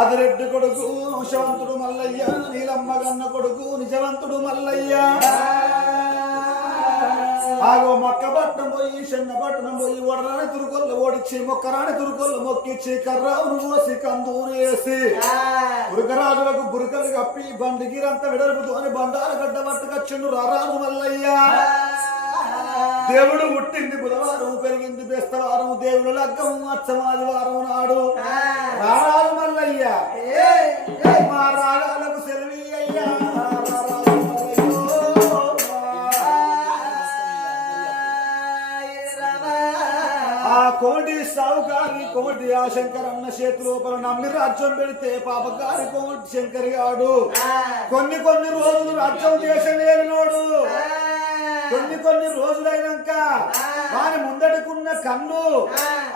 అదిరెడ్డి కొడుకు శవంతుడు మల్లయ్య నీలమ్మ గన్న కొడుకు నిజవంతుడు మల్లయ్య. ఆగో మొక్క పట్టణం పోయి చిన్న పట్టణం పోయి వడరాని తురుకొల్లు ఓడిచ్చి మొక్కరాని తురుకొల్లు మొక్కిచ్చి కర్రావును మోసి కందూరు వేసి బురకరాజులకు బురకలు కప్పి బండిగిరంతా విడరుపుతూ అని బండార గడ్డ పట్టుకొచ్చిండు రారాజు మల్లయ్య. దేవుడు పుట్టింది బుధవారం పెరిగింది బెస్తవారం దేవుడు లగ్గం అచ్చమాదివారం నాడు. రారాజు మల్లయ్య. మా రాగాలకు ఆ శంకరన్న చేతి లోపల నమ్మి రాజ్యం పెడితే పాపకారి కోటి శంకరి గాడు. కొన్ని కొన్ని రోజులు రాజ్యం దేశం లేనినోడు కొన్ని కొన్ని రోజులైనాక వాని ముందడుకున్న కన్ను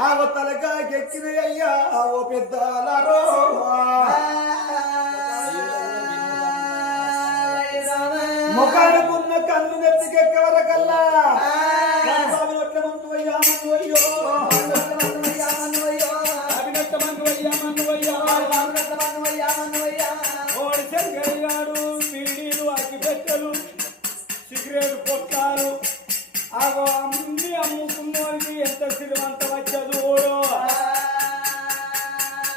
ఆ. తలకాయకి ఎక్కిన అయ్యా ఓ పెద్దలారో మొగాడుకున్న కన్ను నెత్తికెక్కే వరకల్లా. బాబు ఎట్ల మందు అయ్యా అయ్యో. ఆగో అన్ని అమ్ముకున్నోడికి ఎంత సిరివంత వచ్చదు ఓడో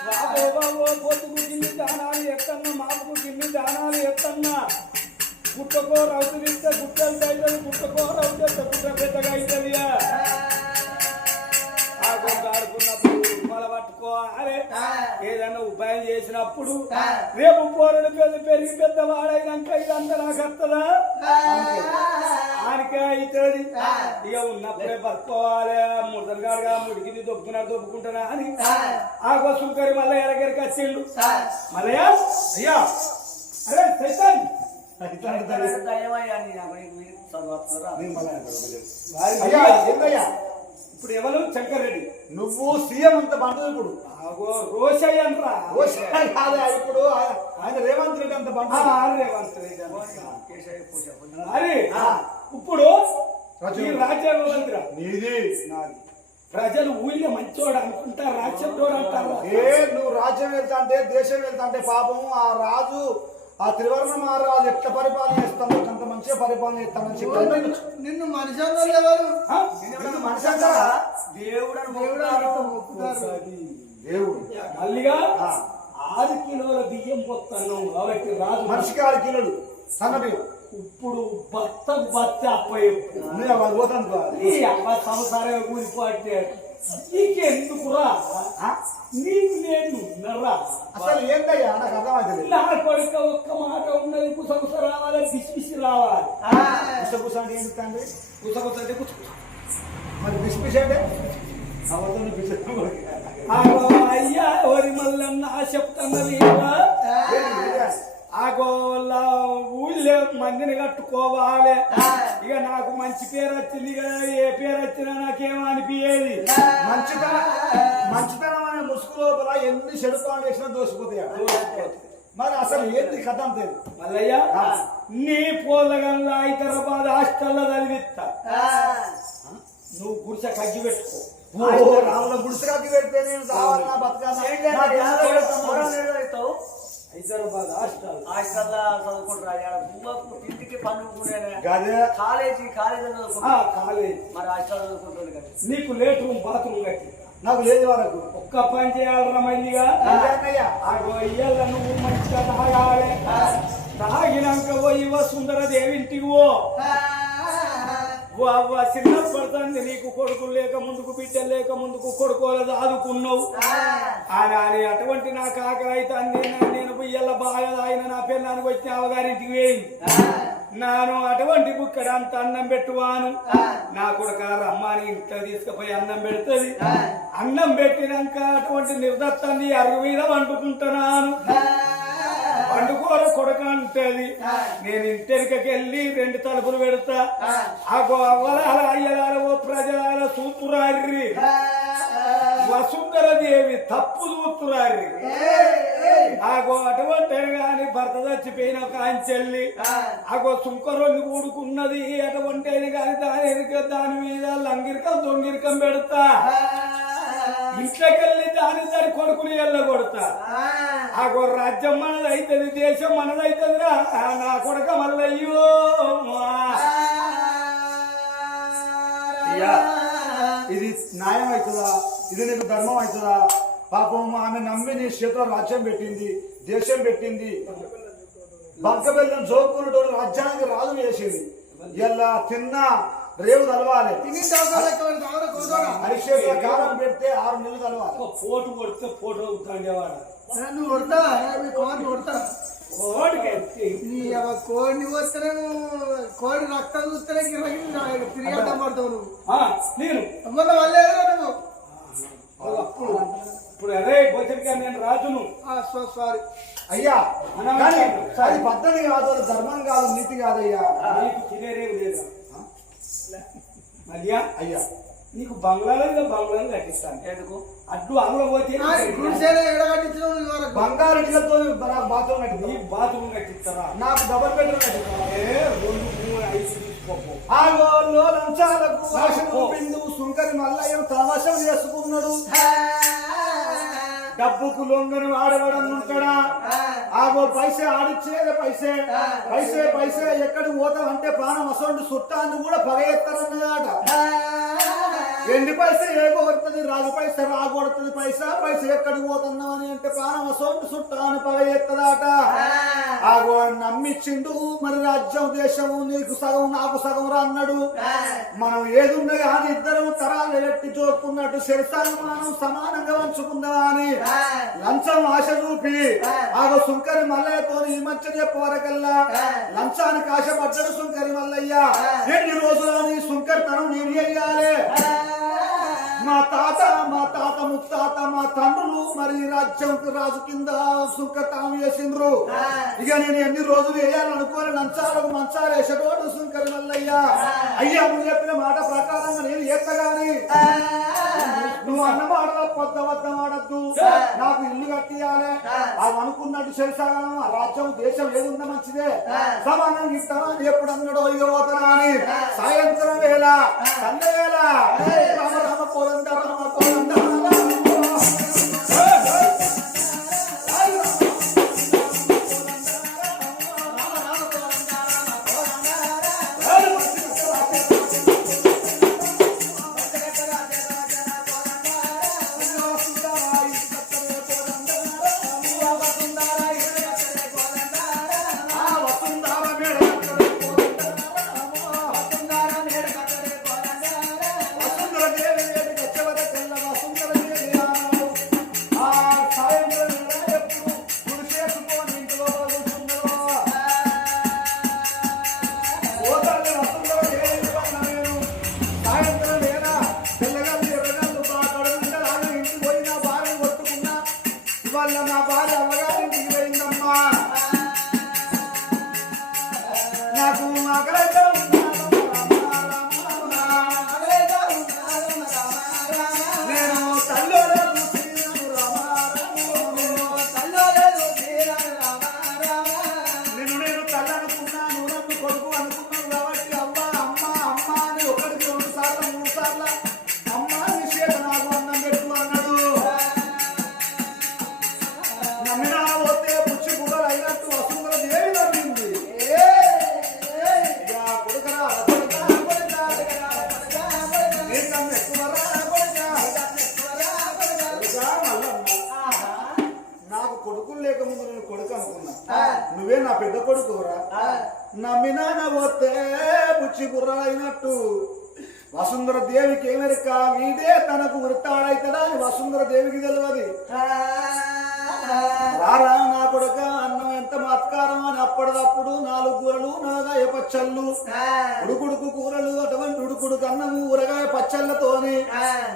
బాబో బాబో పొద్దుకు గిన్ని దానాలు ఎత్తన్నా మాపుకు గిన్ని దానాలు ఎత్తన్నా. గుట్టకో రౌతు తీస్తే గుట్టలు అవుతుంది గుట్టకో రౌతు తెస్తే గుట్ట పెద్దగా అవుతుంది ఆడుకున్నప్పుడు ఉప్మాల పట్టుకోవాలి ఏదైనా ఉపాయం చేసినప్పుడు రేపు పోరడు పెద్ద పెరిగి పెద్ద వాడైనాక ఇదంతా నాకు వస్తుందా ఆనికే అవుతుంది ఇక ఉన్నప్పుడే పట్టుకోవాలి. ముడతలు కాడుగా ముడికింది దొబ్బుకున్నా దొబ్బుకుంటున్నా అని. ఆ. సుంకరి మళ్ళీ ఎరగరికి వచ్చిండు. మళ్ళయ్య అయ్యా. అరే సైతాన్. అయ్యా ఇప్పుడు ఎవరు? శంకర్ రెడ్డి. నువ్వు సీఎం అంత బంధువు ఇప్పుడు. రోషయ్య అంటరా సరే కాదా ఇప్పుడు ఆయన- రేవంత్ రెడ్డి అంత ఆ, బంధువు రేవంత్ రెడ్డి. అరే ఇప్పుడు ఈ రాజ్యాంగ నీది. నాది. ప్రజలు ఊళ్ళో మంచోడు అనుకుంటారు రాజ్యంలోడు అంటారు ఏ నువ్వు రాజ్యం వెళ్తా అంటే దేశం వెళ్తా అంటే పాపం ఆ రాజు ఆ త్రివర్ణ మహారాజు ఎట్లా పరిపాలన చేస్తామో అంత మంచిగా పరిపాలన చేస్తామని నిన్ను మనిషి అన్నోళ్ళు ఎవరు? నిన్ను మనిషి అంటారా? దేవుడు దేవుడు. మల్లిగా ఆ. ఆరు కిలోల బియ్యం పొత్తన్నాం కాబట్టి రాజు మనిషికి ఆరు కిలోలు. సన్న బియ్యం. ఇప్పుడు భర్త భర్త వాళ్ళు పోతాను సంసారం కూలిపోతే నీకెందుకురా? నీకు నేను ఉన్నరా? అసలు ఏందయ్యా? నాకు అర్థమైంది నా కొడుక ఒక్క మాట ఉన్నది కుసకుస రావాలి బిసిబిసి రావాలి. పుస్తకుస అంటే ఏంటి తండ్రి కుసకుస అంటే కుసకుస మరి బిస్మిస్ అంటే? అవతల ఆగో అయ్యా ఎవరి మల్లన్న చెప్తున్నది ఆగోళ్ళ ఊళ్ళో మందిని కట్టుకోవాలి. ఇక నాకు మంచి పేరు వచ్చింది ఇక ఏ పేరు వచ్చినా నాకేం అనిపించేది మంచితనం మంచితనం అనే ముసుగు లోపల ఎన్ని చెడుపాలు వేసినా దోసిపోతాయి మరి అసలు ఏంది కథ అంతేది మల్లయ్య? నీ పోలగల్లా హైదరాబాద్ హాస్టల్లో చదివిస్తా. నువ్వు గుడిసె కగ్గి పెట్టుకో. ఓ. రాముల గుడిసెకాకి పెడితే నేను బతకాలా? నాకు ఎంత పెడతాను? హైదరాబాద్ హాస్టల్ ఇంటికి కాలేజీ మరి హాస్టల్ చదువుకుంటుంది కదా. నీకు లేట్ రూమ్ బాత్రూమ్ కట్టి. నాకు లేదు వరకు. ఒక్క పని చేయాలరా మళ్ళీగా ఇయ్యాల నువ్వు మంచిగా తాగాలి. తాగినాక పోయి వసుందర దేవింటికి పో. ఓ అవ్వ చిన్నప్పటిదండి నీకు కొడుకులు లేక ముందుకు బిడ్డలు లేక ముందుకు కొడుకోలేదు ఆదుకున్నావు. అని అని అటువంటి నాకు ఆకలి అయితే నేను ఇయ్యాల బాగా ఆయన నా పిల్లానికి వచ్చిన అవగారింటికి వేయింది నాను అటువంటి బుక్కడ అంత అన్నం పెట్టువాను. నా కొడుక రమ్మని ఇంట్లో తీసుకుపోయి అన్నం పెడుతుంది. అన్నం పెట్టినాక అటువంటి నిర్దత్తాన్ని అరుగు మీద వండుకుంటున్నాను. పండుకోర కొడక అంటది. నేను ఇంటెనకకి వెళ్ళి రెండు తలుపులు పెడతా. ఆ. అవ్వలాల అయ్యలాల ఓ ప్రజలాల సూతురారి వసుంధర దేవి తప్పు చూతురారి ఆగో అటువంటి గాని భర్త చచ్చిపోయిన కాంచెల్లి. ఆగో సుంకరొన్ని కూడుకున్నది అటువంటి గాని దాని దాని మీద లంగిరికం దొంగిరికం పెడతా. ఇంట్లోకెళ్ళి దాని దాని కొడుకుని ఎల్లగొడతా. ఆగో రాజ్యం మనదైతుంది దేశం మనదైతుందిరా ఆ నా కొడక మల్లయ్యో. ఇది న్యాయం అవుతుందా? ఇది నీకు ధర్మం అవుతుందా? పాపం ఆమె నమ్మి నీ చేతిలో రాజ్యం పెట్టింది దేశం పెట్టింది. బంక బెల్లం జోకున్నటువంటి రాజ్యానికి రాజు చేసింది. ఇలా తిన్నా రేవు తలవాలి. తిని చౌకాలు లెక్క పెడతా, ఆరు నెలలు తలవాలి. ఫోటో కొడితే ఫోటో అవుతాండేవాడు కొడతావా ఏ, మీ కోడిని కోడిని వస్తేనే నువ్వు కోడి రక్తం చూస్తేనే తిరిగి పడతావు నువ్వు. నేను. మళ్ళీ నువ్వు? అప్పుడు ఇప్పుడు అదే బొచ్చడిగా నేను రాజును. ఆ, సో సారీ. అయ్యా కానీ అది పద్ధతి కాదు ధర్మం కాదు నీతి కాదయ్యా. నీకు తినేరేవి లేదా? అయ్యా అయ్యా. నీకు బంగ్లాలో ఇలా బంగ్లాలో కట్టిస్తాను. ఎందుకు? అడ్డు అందులో పోతే బంగారు ఇళ్ళతో నాకు బాత్రూమ్ కట్టింది నీ బాత్రూమ్ కట్టిస్తారా? నాకు డబల్ బెడ్రూమ్ ఆగోల్లో లంచాలకు సుంకరి మల్లయ్య తమాషం చేసుకున్నాడు డబ్బుకు లొంగను ఆడవడం ఉంటాడా ఆగో పైసే ఆడిచ్చేదే పైసే. పైసే పైసే ఎక్కడికి పోతాం అంటే ప్రాణం అసలు చుట్టాన్ని కూడా పగ ఎత్తారన్నమాట ఎండి పైసే ఏగొడుతుంది? రాజు పైసే రాగొడుతుంది పైసా? పైసే ఎక్కడికి పోతున్నావు అని అంటే ప్రాణం అసలు చుట్టాన్ని పగ ఎత్తదాట ఆగో నమ్మిచ్చిండు మరి రాజ్యం దేశము నీకు సగం నాకు సగం రా అన్నాడు. మనం ఏదున్నా కానీ ఇద్దరం తరాలు ఎట్టి చూపుకున్నట్టు శరిసానుమానం సమానంగా పంచుకుందామా అని లంచం ఆశ చూపి ఆగో సుంకరి మల్లయ్యతో ఈ మధ్య చెప్పే వరకల్లా లంచానికి ఆశ పడ్డాడు సుంకరి మల్లయ్య. ఎన్ని రోజులని సుంకరి తనం నేను చెయ్యాలి మా మరి రాజ్యం రాజు కింద సుంకతాం చేసిండ్రు. ఇక నేను ఎన్ని రోజులు వేయాలనుకోని లంచాలకు మంచాలు వేసేటోడు సుంకరి మల్లయ్య. అయ్యా నువ్వు చెప్పిన మాట ప్రకారంగా నేను ఎత్తగాని నువ్వు అన్న మాటలో పొద్ద వద్ద మాడద్దు. నాకు ఇల్లు కట్టియాలి. అవి అనుకున్నట్టు చేసాగా రాజ్యం దేశం ఏది ఉందా మంచిదే సమానం ఇస్తావా అని ఎప్పుడు అన్నాడో ఇక పోతానా అని. సాయంత్రం వేళ సంధ్య వేళ. రామ రామ రామ కోదండ. వల్ల మా బాధ నమ్మినా పోతే బుచ్చి బుర్రలైనట్టు. వసుంధర దేవికి ఏమెరక వీడే తనకు వృత్తాడైతడా అని వసుంధర దేవికి తెలియదు రారా నా కొడుక అన్నం ఎంత మత్కారం అని అప్పటిదప్పుడు నాలుగు కూరలు నాగాయ పచ్చళ్ళు. ఉడుకుడుకు కూరలు అటువంటి ఉడుకుడుకు అన్నము ఊరగాయ పచ్చళ్ళతోని.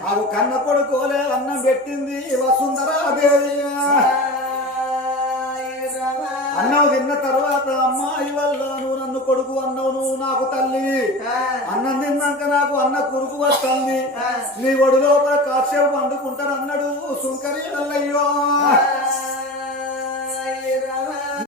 అవి కన్న కొడుకోలే అన్నం పెట్టింది వసుంధరా దేవి అన్నం విన్న తర్వాత అమ్మాయి వల్ల నువ్వు నన్ను కొడుకు అన్నావు నువ్వు నాకు తల్లి. అన్నం తిన్నాక నాకు అన్న కొడుకు తల్లి. నీ ఒడి లోపల కాసేపు వండుకుంటాను అన్నాడు సుంకరి